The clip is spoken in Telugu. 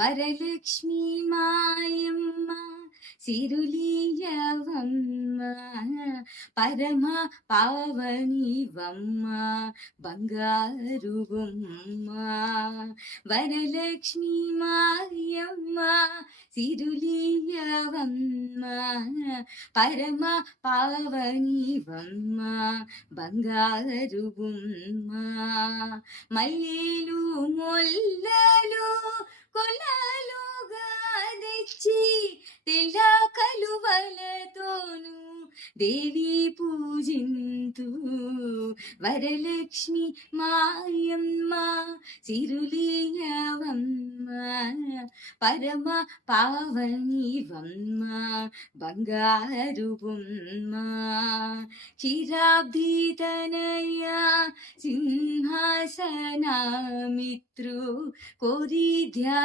వరలక్ష్మీ మాయమ్మ సిరులీయవమ్మ పరమ పావనివమ్మ బంగారు బొమ్మ. వరలక్ష్మీ మాయమ్మ సిరులీయవమ్మ పరమ పావనివమ్మ బంగారు బొమ్మ. మల్లెలు మొల్లలు కొలలుగా తెచ్చి తెల్ల కలువలతోను దేవి పూజింతు. వరలక్ష్మి మాయమ్మ సిరులీయవమ్మ పరమ పావనివమ్మ బంగారు బొమ్మ. క్షీరాబ్ధితనయ సింహాసనామిత్రు కోరి